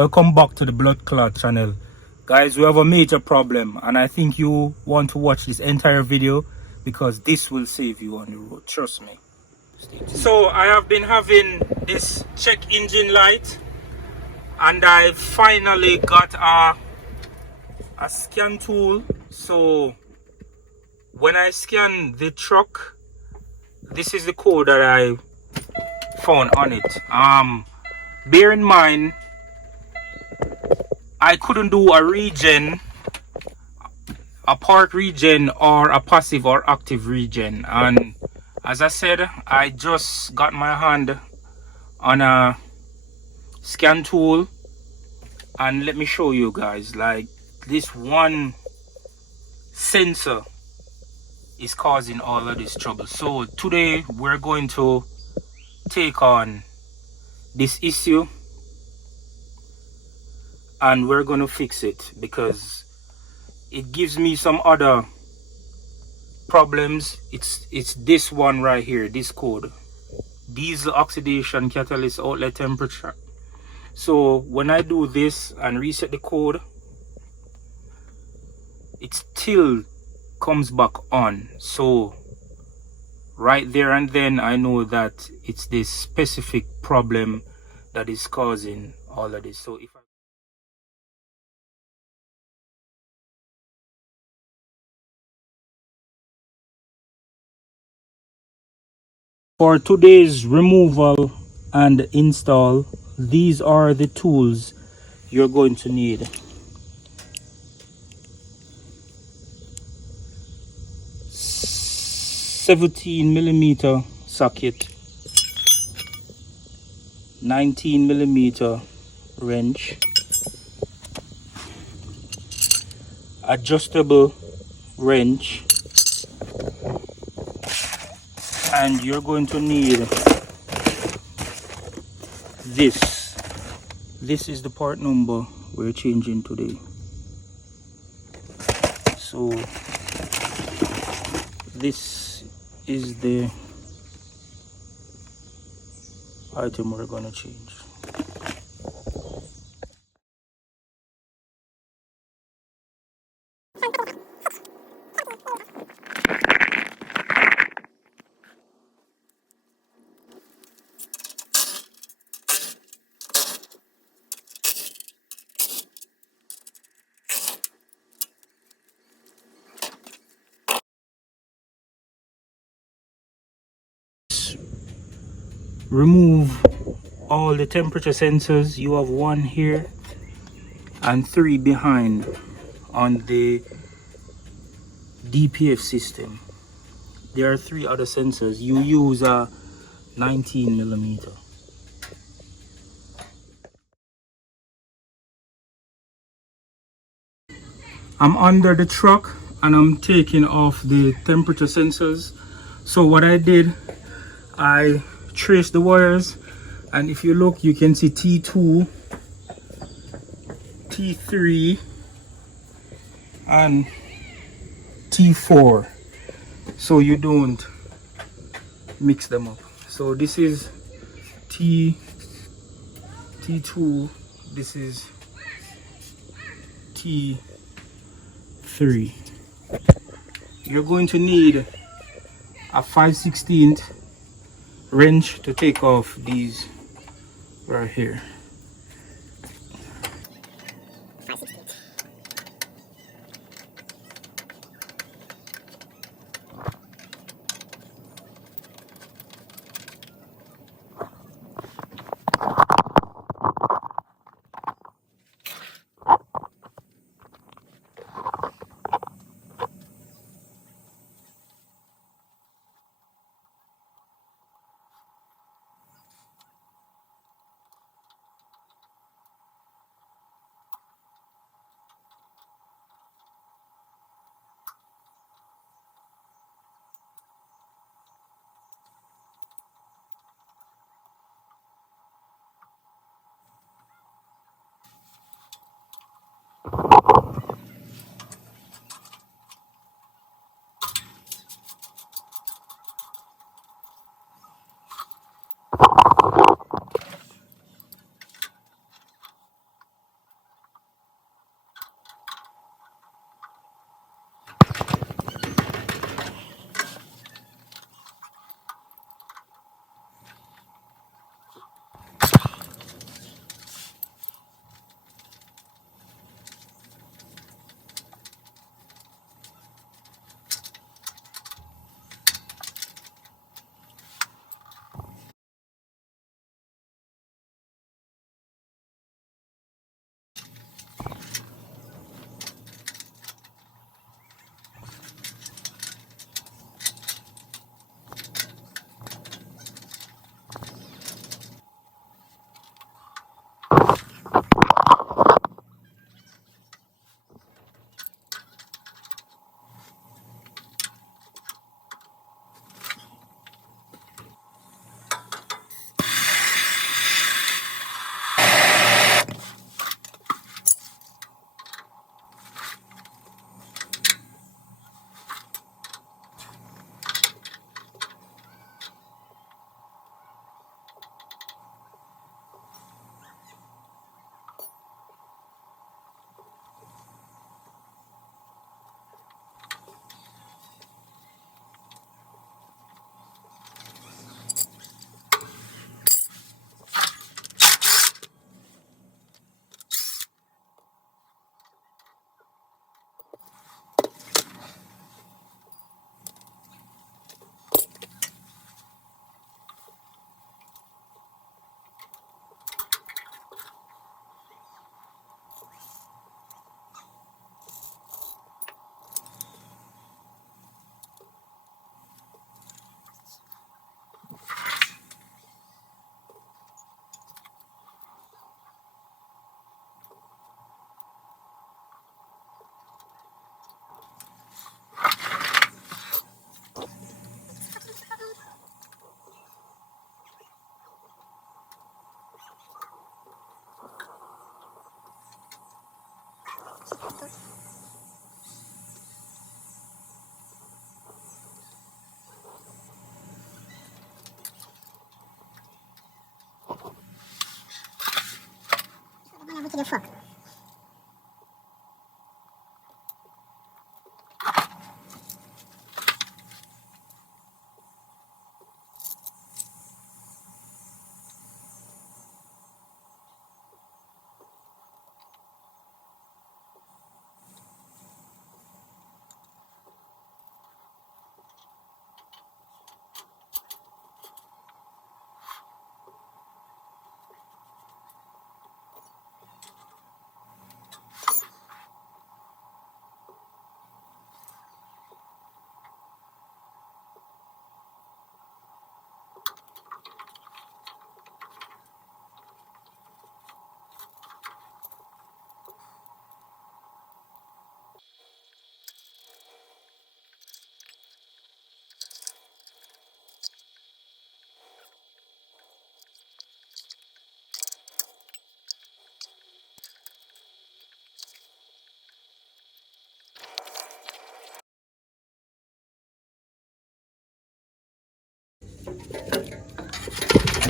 Welcome back to the Blood Clot channel. Guys, we have a major problem and I think you want to watch this entire video because this will save you on the road, trust me. So I have been having this check engine light and I finally got a scan tool. So when I scan the truck, this is the code that I found on it. Bear in mind, I couldn't do a regen, a part regen, or a passive or active regen. And as I said, I just got my hand on a scan tool, and let me show you guys, like, this one sensor is causing all of this trouble. So today we're going to take on this issue and we're going to fix it because it gives me some other problems. It's this one right here, this code, diesel oxidation catalyst outlet temperature. So when I do this and reset the code, it still comes back on. So right there and then I know that it's this specific problem that is causing all of this. So if for today's removal and install, these are the tools you're going to need. 17mm socket, 19mm wrench, adjustable wrench, and you're going to need this. This is the part number we're changing today. So this is the item we're going to change. Remove all the temperature sensors. You have one here and three behind on the DPF system. There are three other sensors. You use a 19mm. I'm under the truck and I'm taking off the temperature sensors. So what I did, I traced the wires, and if you look, you can see T2, T3 and T4, so you don't mix them up. So this is T2, this is T3. You're going to need a 5/16 wrench to take off these right here. What the fuck?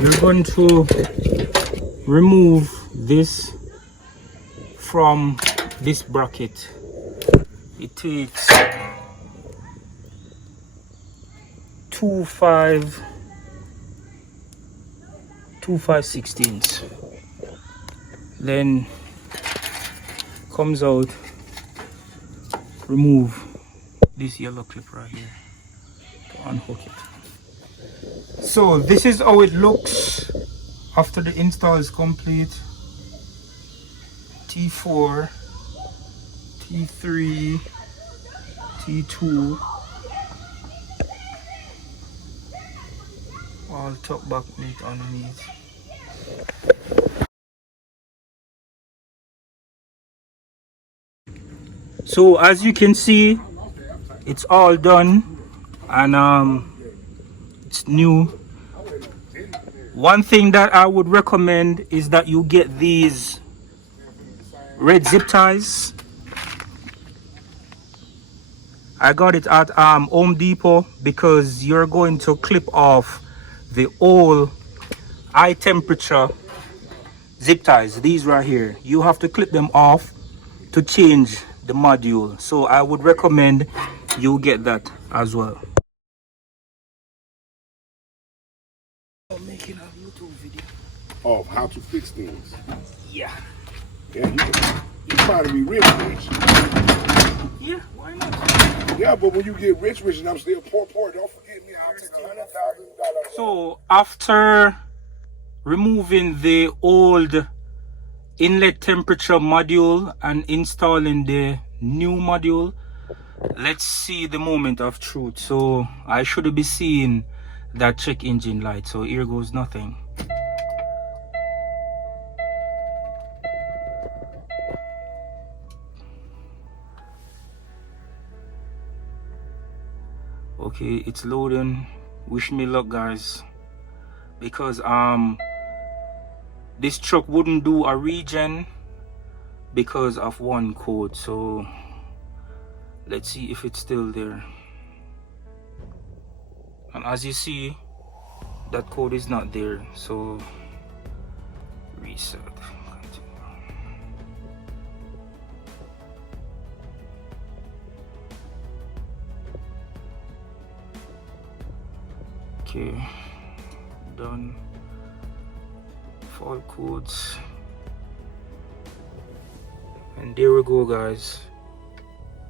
We're going to remove this from this bracket. It takes 2/5 then comes out. Remove this yellow clip right here to unhook it. So this is how it looks after the install is complete. T4, T3, T2, all top back plate underneath. So as you can see, it's all done, and it's new. One thing that I would recommend is that you get these red zip ties. I got it at Home Depot because you're going to clip off the old high temperature zip ties. These right here, you have to clip them off to change the module. So I would recommend you get that as well. I'm making a YouTube video of how to fix things. Yeah, Yeah, you trying to be rich. yeah, why not? Yeah, but when you get rich, and I'm still poor, don't forget me. I'll take $100,000. So after removing the old inlet temperature module and installing the new module, let's see the moment of truth. So I should be seeing that check engine light. So here goes nothing. Okay, it's loading. Wish me luck, guys, because this truck wouldn't do a regen because of one code. So let's see if it's still there. And as you see, that code is not there. So reset. Okay, done. All codes, and there we go, guys.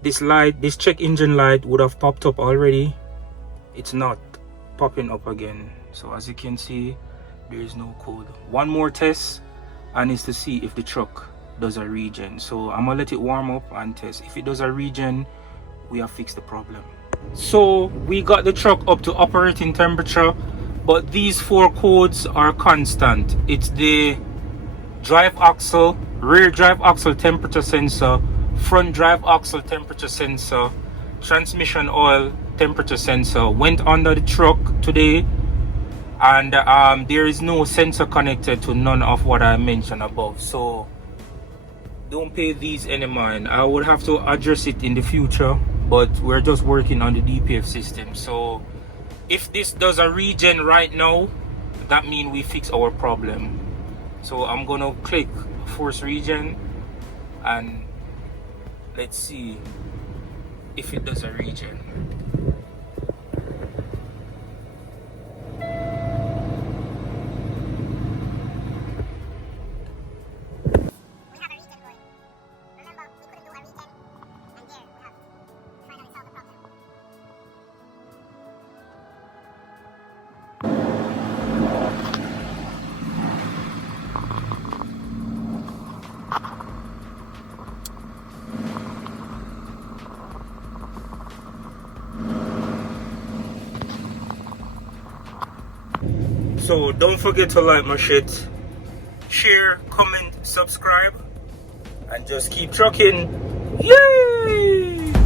This light, this check engine light, would have popped up already. It's not popping up again. So as you can see, there is no code. One more test, and it's to see if the truck does a regen. So I'm gonna let it warm up and test. If it does a regen, we have fixed the problem. So we got the truck up to operating temperature, but these four codes are constant. It's the drive axle, rear drive axle temperature sensor, front drive axle temperature sensor, transmission oil temperature sensor. Went under the truck today, and there is no sensor connected to none of what I mentioned above. So don't pay these any mind. I would have to address it in the future, but we're just working on the DPF system. So if this does a regen right now, that means we fix our problem. So I'm gonna click force regen and let's see if it does a regen. So don't forget to like my shit, share, comment, subscribe, and just keep trucking. Yay!